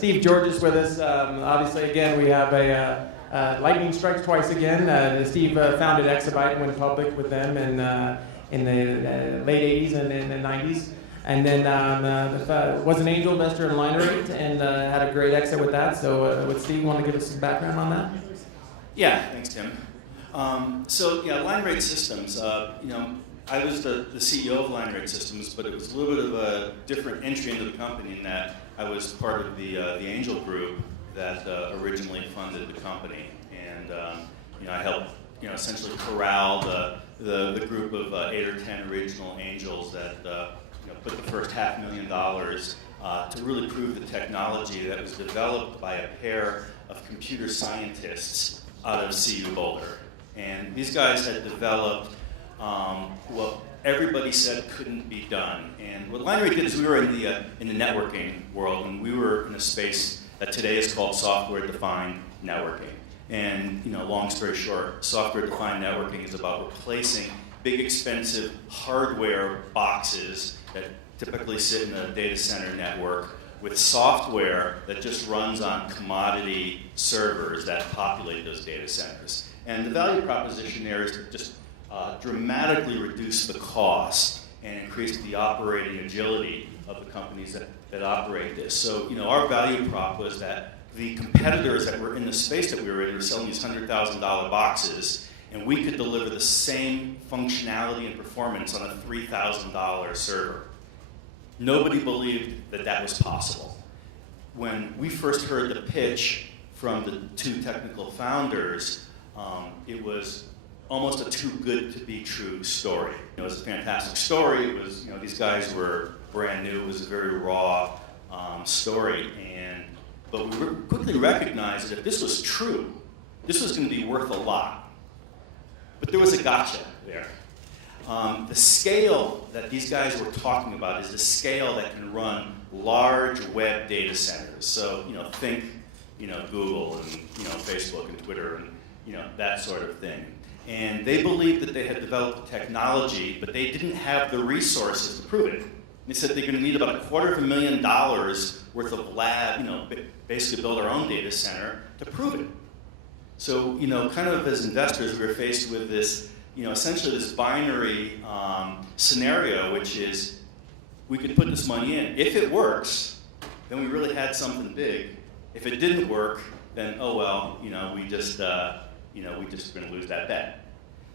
Steve Georgis with us. Obviously, again, we have a lightning strikes twice again. Steve founded Exabyte and went public with them in the late 80s and in the 90s. And then was an angel investor in LineRate and had a great exit with that. So would Steve want to give us some background on that? Yeah, thanks, Tim. LineRate Systems, I was the CEO of LineRate Systems, but it was a little bit of a different entry into the company in that I was part of the angel group that originally funded the company. And I helped essentially corral the group of 8 or 10 original angels that put the first $500,000 to really prove the technology that was developed by a pair of computer scientists out of CU Boulder. And these guys had developed what everybody said couldn't be done. And what LineRate did is we were in the networking world, and we were in a space that today is called software-defined networking. And long story short, software-defined networking is about replacing big, expensive hardware boxes that typically sit in a data center network with software that just runs on commodity servers that populate those data centers. And the value proposition there is to just dramatically reduce the cost and increase the operating agility of the companies that operate this. So, our value prop was that the competitors that were in the space that we were in were selling these $100,000 boxes, and we could deliver the same functionality and performance on a $3,000 server. Nobody believed that that was possible. When we first heard the pitch from the two technical founders, it was almost a too good to be true story. It was a fantastic story. It was, these guys were brand new. It was a very raw story. But we quickly recognized that if this was true, this was going to be worth a lot. But there was a gotcha there. The scale that these guys were talking about is the scale that can run large web data centers. So, think, Google and, Facebook and Twitter and, that sort of thing. And they believed that they had developed the technology, but they didn't have the resources to prove it. They said they're going to need about $250,000 worth of lab, basically build our own data center to prove it. So, kind of as investors, we were faced with this, essentially this binary scenario, which is we could put this money in. If it works, then we really had something big. If it didn't work, then oh well, we just going to lose that bet.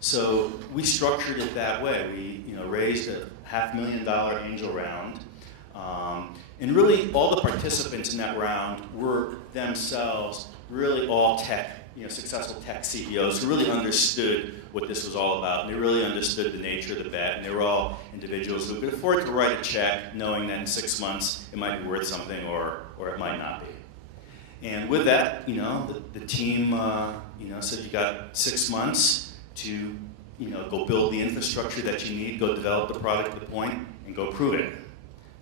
So we structured it that way. We raised a $500,000 angel round, and really all the participants in that round were themselves really all tech, successful tech CEOs who really understood what this was all about, and they really understood the nature of the bet, and they were all individuals who could afford to write a check knowing that in 6 months it might be worth something or it might not be. And with that, the team, said you got 6 months to, go build the infrastructure that you need, go develop the product to the point, and go prove it.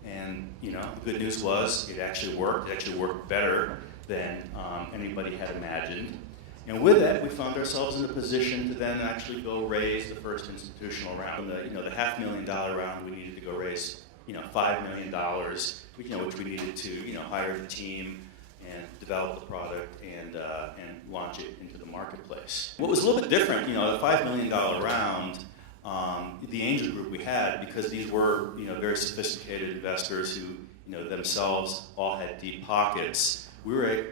And, the good news was it actually worked. It actually worked better than anybody had imagined. And with that, we found ourselves in a position to then actually go raise the first institutional round. The $500,000 round, we needed to go raise, $5 million, which we needed to, hire the team and develop the product and launch it into the marketplace. What was a little bit different, the $5 million round, the angel group we had, because these were very sophisticated investors who themselves all had deep pockets, we were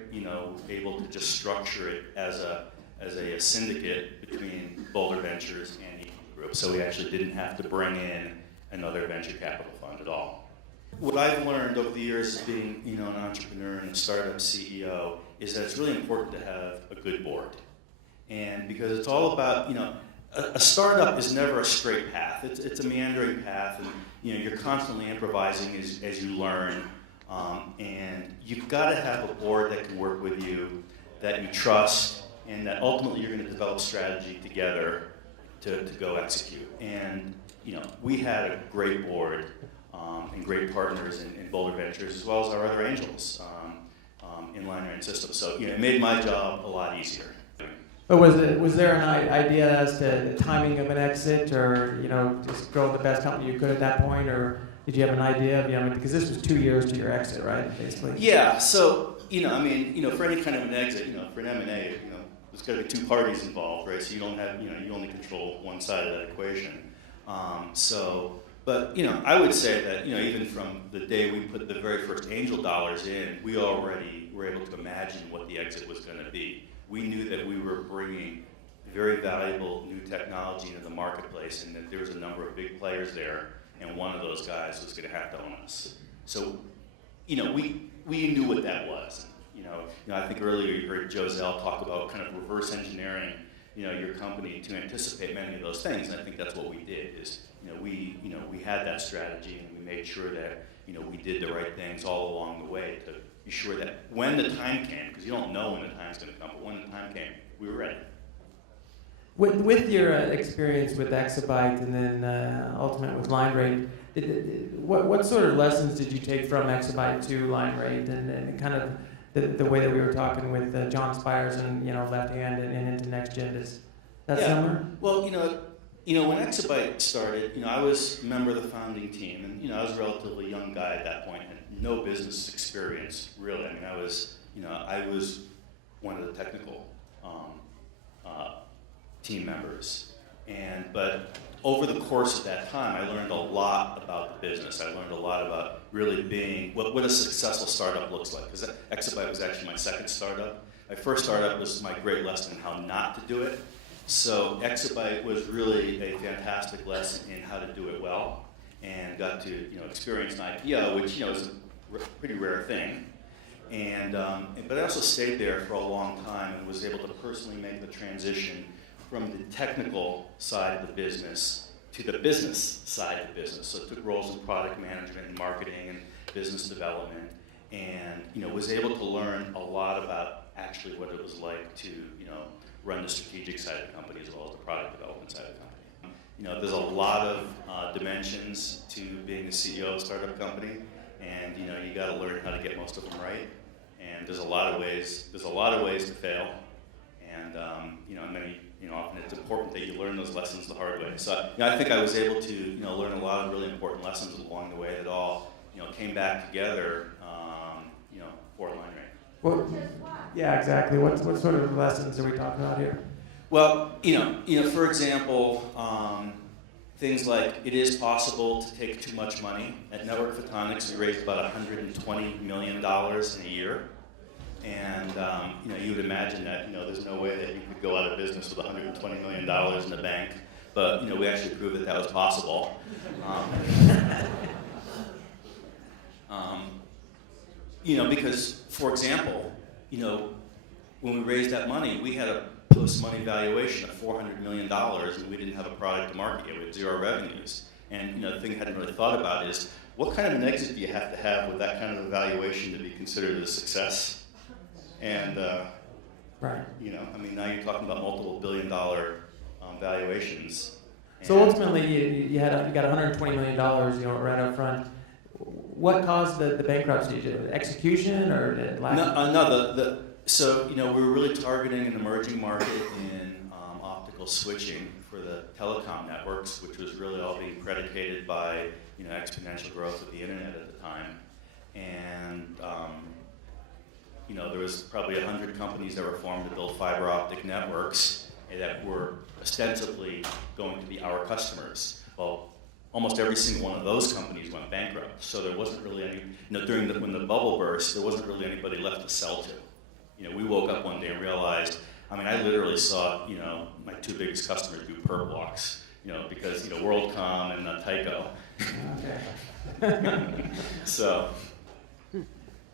able to just structure it as a syndicate between Boulder Ventures and Angel Group. So we actually didn't have to bring in another venture capital fund at all. What I've learned over the years as being an entrepreneur and a startup CEO is that it's really important to have a good board. And because it's all about, a startup is never a straight path. It's a meandering path, and you're constantly improvising as you learn. And you've got to have a board that can work with you, that you trust, and that ultimately you're going to develop strategy together to go execute. And we had a great board and great partners in Boulder Ventures, as well as our other angels in LineRate Systems. So it made my job a lot easier. But was there an idea as to the timing of an exit, or just grow the best company you could at that point, or did you have an idea of because this was 2 years to your exit, right? Basically. Yeah. So for any kind of an exit, for an M&A, there's got to be two parties involved, right? So you don't have, you only control one side of that equation. But I would say that even from the day we put the very first angel dollars in, we already were able to imagine what the exit was going to be. We knew that we were bringing very valuable new technology into the marketplace, and that there was a number of big players there, and one of those guys was going to have to own us. So, we knew what that was. I think earlier you heard Joselle talk about kind of reverse engineering, your company to anticipate many of those things, and I think that's what we did. We had that strategy, and we made sure that we did the right things all along the way to be sure that when the time came, because you don't know when the time's going to come, but when the time came, we were ready. With your experience with Exabyte and then ultimate with LineRate, what sort of lessons did you take from Exabyte to LineRate, and kind of the way that we were talking with John Spires and Left Hand and into Next Gen? Is that similar? Well, when Exabyte started, I was a member of the founding team, and I was a relatively young guy at that point, and no business experience really. I mean, I was one of the technical team members, but over the course of that time, I learned a lot about the business. I learned a lot about really being what a successful startup looks like. Because Exabyte was actually my second startup. My first startup was my great lesson in how not to do it. So Exabyte was really a fantastic lesson in how to do it well, and got to experience an IPO, which is a pretty rare thing. But I also stayed there for a long time and was able to personally make the transition from the technical side of the business to the business side of the business. So I took roles in product management and marketing and business development, and was able to learn a lot about actually what it was like to run the strategic side of the company as well as the product development side of the company. There's a lot of dimensions to being the CEO of a startup company, and you got to learn how to get most of them right. And there's a lot of ways to fail, and often it's important that you learn those lessons the hard way. So I think I was able to learn a lot of really important lessons along the way that all came back together for LineRate. Well, yeah, exactly. What sort of lessons are we talking about here? Well, for example, things like it is possible to take too much money. At Network Photonics, we raised about $120 million in a year. And you would imagine that there's no way that you could go out of business with $120 million in the bank, but we actually proved that was possible. Because, for example, when we raised that money, we had a post-money valuation of $400 million, and we didn't have a product to market yet. We had zero revenues. And the thing I hadn't really thought about is, what kind of an exit do you have to have with that kind of a valuation to be considered a success? And, right. Now you're talking about multiple billion-dollar valuations. So ultimately, you got $120 million, right up front. What caused the bankruptcy? Execution or lack? So we were really targeting an emerging market in optical switching for the telecom networks, which was really all being predicated by exponential growth of the internet at the time, and there was probably 100 companies that were formed to build fiber optic networks that were ostensibly going to be our customers. Well, almost every single one of those companies went bankrupt, so there wasn't really any, when the bubble burst, there wasn't really anybody left to sell to. We woke up one day and realized, I literally saw, my two biggest customers do perp walks, because, WorldCom and Tyco. Okay. So.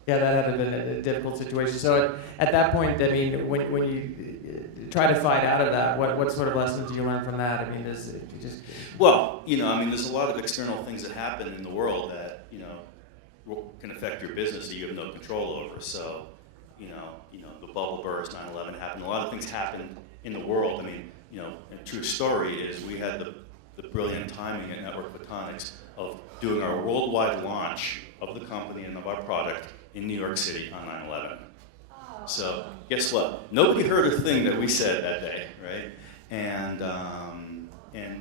Yeah, that had been a difficult situation. So at that point, when you try to fight out of that, what sort of lessons do you learn from that? Does it just... Well, there's a lot of external things that happen in the world that, can affect your business that you have no control over. So, the bubble burst, 9/11 happened. A lot of things happened in the world. A true story is we had the brilliant timing at Network Photonics of doing our worldwide launch of the company and of our product in New York City on 9/11. So guess what? Nobody heard a thing that we said that day, right? And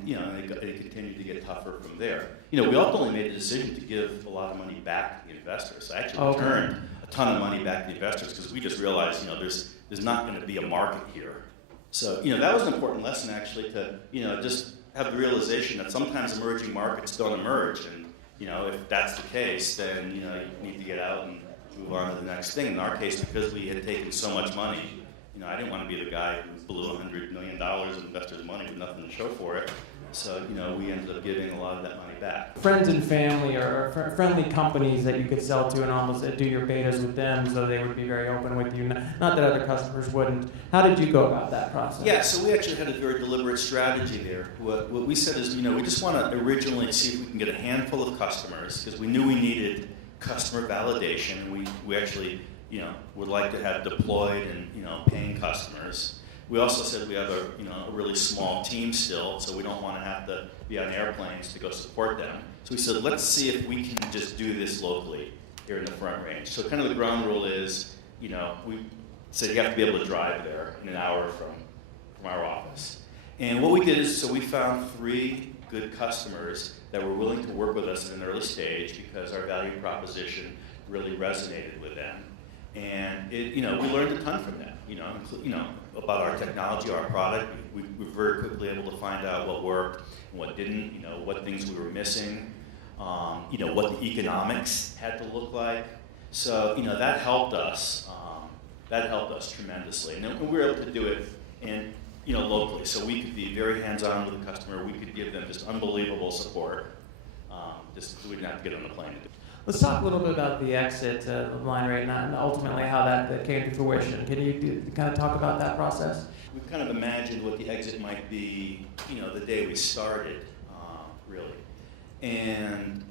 you know, it continued to get tougher from there. You know, we ultimately made the decision to give a lot of money back to the investors. I actually returned a ton of money back to the investors because we just realized, you know, there's not going to be a market here. So, you know, that was an important lesson actually to, you know, just have the realization that sometimes emerging markets don't emerge. And, you know, if that's the case, then, you know, you need to get out and move on to the next thing. In our case, because we had taken so much money, you know, I didn't want to be the guy who blew $100 million of investors' money with nothing to show for it. So, you know, we ended up giving a lot of that money back. Friends and family or friendly companies that you could sell to and almost do your betas with them so they would be very open with you. Not that other customers wouldn't. How did you go about that process? Yeah, so we actually had a very deliberate strategy there. What we said is, you know, we just want to originally see if we can get a handful of customers because we knew we needed customer validation. We actually, you know, would like to have deployed and, you know, paying customers. We also said we have a really small team still, so we don't want to have to be on airplanes to go support them. So we said, let's see if we can just do this locally here in the Front Range. So kind of the ground rule is, you know, we said you have to be able to drive there in an hour from our office. And what we did is, so we found 3 good customers that were willing to work with us at an early stage because our value proposition really resonated with them. And it, you know, we learned a ton from that. You know, about our technology, our product. We were very quickly able to find out what worked and what didn't. You know, what things we were missing. You know, what the economics had to look like. So, you know, that helped us. That helped us tremendously, and we were able to do it in, you know, locally. So we could be very hands-on with the customer. We could give them just unbelievable support. Just so we didn't have to get on the plane to do it. Let's talk a little bit about the exit of LineRate and ultimately how that came to fruition. Can you kind of talk about that process? We kind of imagined what the exit might be, you know, the day we started, really. And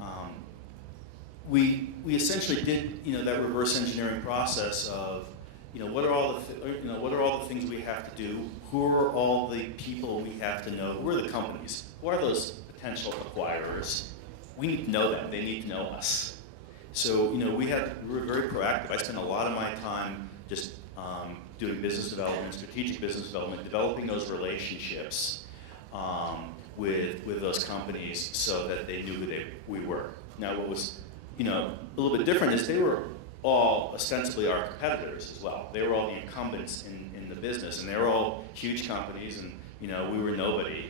we essentially did, you know, that reverse engineering process of, you know, what are all the things we have to do? Who are all the people we have to know? Who are the companies? Who are those potential acquirers? We need to know them. They need to know us. So, you know, we were very proactive. I spent a lot of my time just doing business development, strategic business development, developing those relationships with those companies so that they knew who we were. Now, what was, you know, a little bit different is they were all ostensibly our competitors as well. They were all the incumbents in the business, and they were all huge companies, and, you know, we were nobody.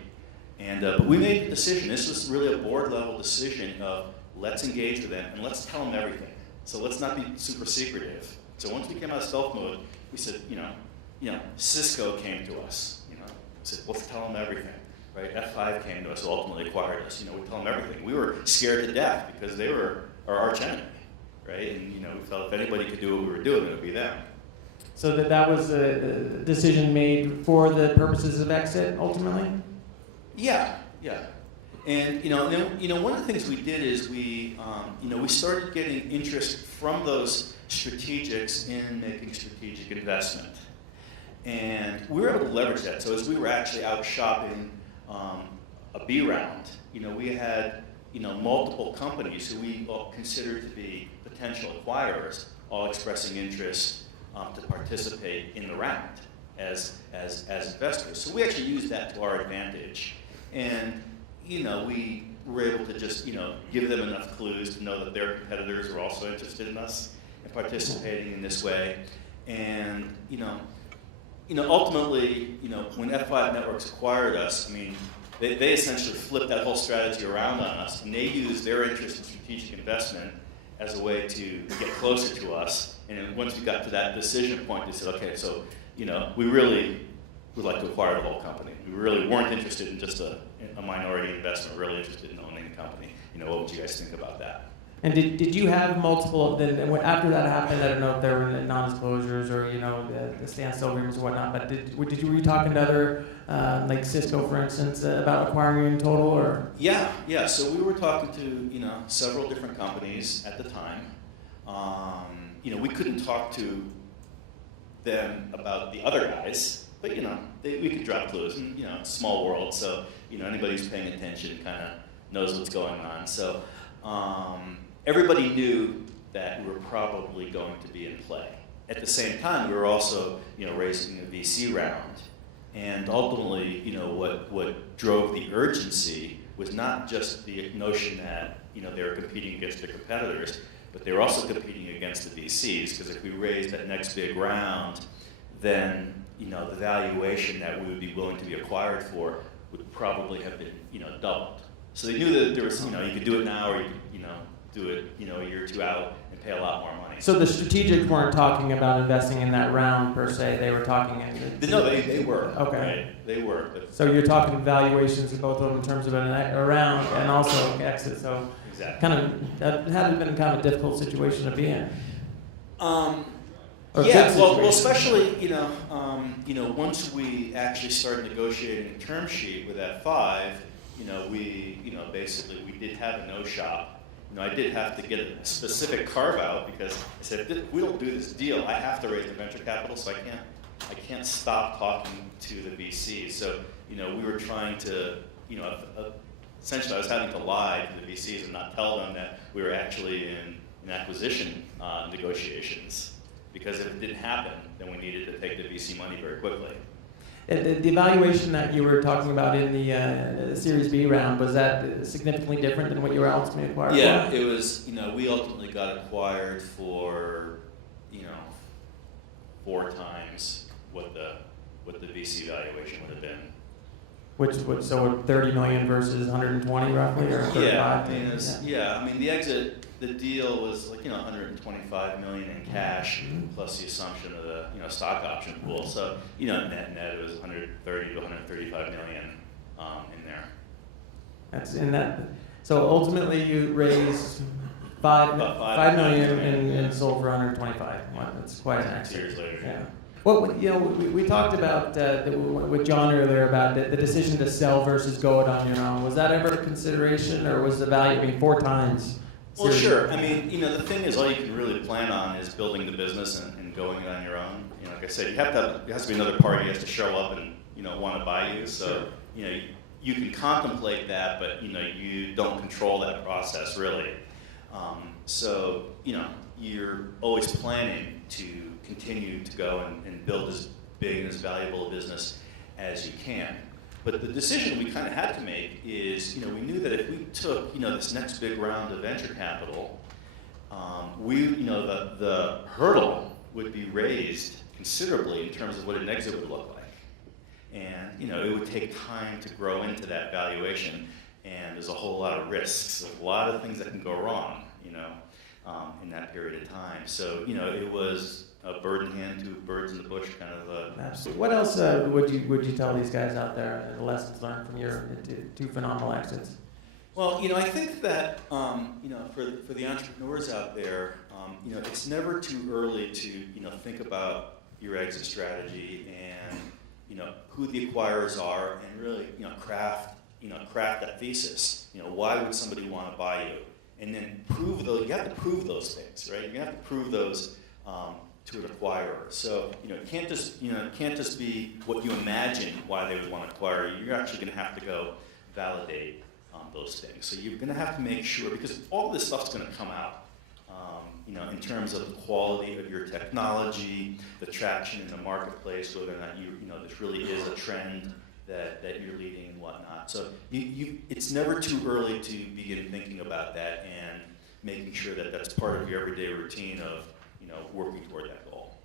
And but we made the decision. This was really a board-level decision of, let's engage with them and let's tell them everything. So let's not be super secretive. So once we came out of stealth mode, we said, you know, Cisco came to us. You know, we said, let's tell them everything, right? F5 came to us, who ultimately acquired us. You know, we tell them everything. We were scared to death because they were our arch enemy, right? And, you know, we felt if anybody could do what we were doing, it would be them. So that was a decision made for the purposes of exit, ultimately? Yeah. And, you know, then, you know, one of the things we did is we started getting interest from those strategics in making strategic investment. And we were able to leverage that. So as we were actually out shopping a B round, you know, we had, you know, multiple companies who we all considered to be potential acquirers, all expressing interest to participate in the round as investors. So we actually used that to our advantage. And, you know, we were able to just, you know, give them enough clues to know that their competitors were also interested in us and participating in this way. And, you know, ultimately, you know, when F5 Networks acquired us, I mean, they essentially flipped that whole strategy around on us, and they used their interest in strategic investment as a way to get closer to us. And once we got to that decision point, they said, okay, so, you know, we really would like to acquire the whole company. We really weren't interested in just a minority investment. We're really interested in owning the company. You know, what would you guys think about that? And did you have multiple, after that happened, I don't know if there were non-disclosures or, you know, the standstill agreements or whatnot, but were you talking to other, like Cisco, for instance, about acquiring you in total, or? Yeah, so we were talking to, you know, several different companies at the time. You know, we couldn't talk to them about the other guys, but, you know, we could drop clues, and, you know, it's a small world, so, you know, anybody who's paying attention kind of knows what's going on. So everybody knew that we were probably going to be in play. at the same time, we were also, raising a VC round. And ultimately, what drove the urgency was not just the notion that, they were competing against their competitors, but they were also competing against the VCs, because if we raised that next big round, then, the valuation that we would be willing to be acquired for would probably have been, doubled. So they knew that there was, you could do it now, or you could, do it, a year or two out and pay a lot more money. So the strategics weren't talking about investing in that round per se. They were talking in. No, they were. Okay. Right? They were. But so you're talking valuations of both of them in terms of a round and also exit. So exactly. That had been kind of a difficult situation to be in. Yeah. Well, especially once we actually started negotiating a term sheet with F5, we basically we did have a no shop. I did have to get a specific carve out, because I said, if we don't do this deal, I have to raise the venture capital, so I can't stop talking to the VCs. So, we were trying to, essentially I was having to lie to the VCs and not tell them that we were actually in acquisition negotiations. Because if it didn't happen, then we needed to take the VC money very quickly. The valuation that you were talking about in the Series B round, was that significantly different than what you were ultimately acquired for? Yeah, it was, we ultimately got acquired for, 4 times what the VC valuation would have been. So 30 million versus 120 roughly, or 35? The deal was like, 125 million in cash, plus the assumption of the, stock option pool. So, net it was 130 to 135 million in there. That's in that. So ultimately you raised $5 million and sold for 125. Well, that's quite an exit. 2 years later. Yeah. Well, we talked about with John earlier about the decision to sell versus go it on your own. Was that ever a consideration, or was the value 4 times? Well, sure. The thing is, all you can really plan on is building the business and going it on your own. Like I said, there has to be another party that has to show up and want to buy you. So you can contemplate that, but you don't control that process really. So you're always planning to continue to go and build as big and as valuable a business as you can. But the decision we kind of had to make is, we knew that if we took, this next big round of venture capital, the hurdle would be raised considerably in terms of what an exit would look like. And, it would take time to grow into that valuation, and there's a whole lot of risks, a lot of things that can go wrong, in that period of time. So, it was a bird in hand, 2 birds in the bush kind of. Absolutely. What else would you tell these guys out there, the lessons learned from your 2 phenomenal exits? Well, I think that for the entrepreneurs out there, it's never too early to think about your exit strategy and who the acquirers are, and really craft that thesis. Why would somebody want to buy you? And then prove those. You have to prove those things, right? You have to prove those to an acquirer. So it can't just be what you imagine why they would want to acquire you. You're actually going to have to go validate those things. So you're going to have to make sure, because all this stuff's going to come out. In terms of the quality of your technology, the traction in the marketplace, whether or not this really is a trend that you're leading and whatnot. So it's never too early to begin thinking about that and making sure that that's part of your everyday routine of working toward that goal.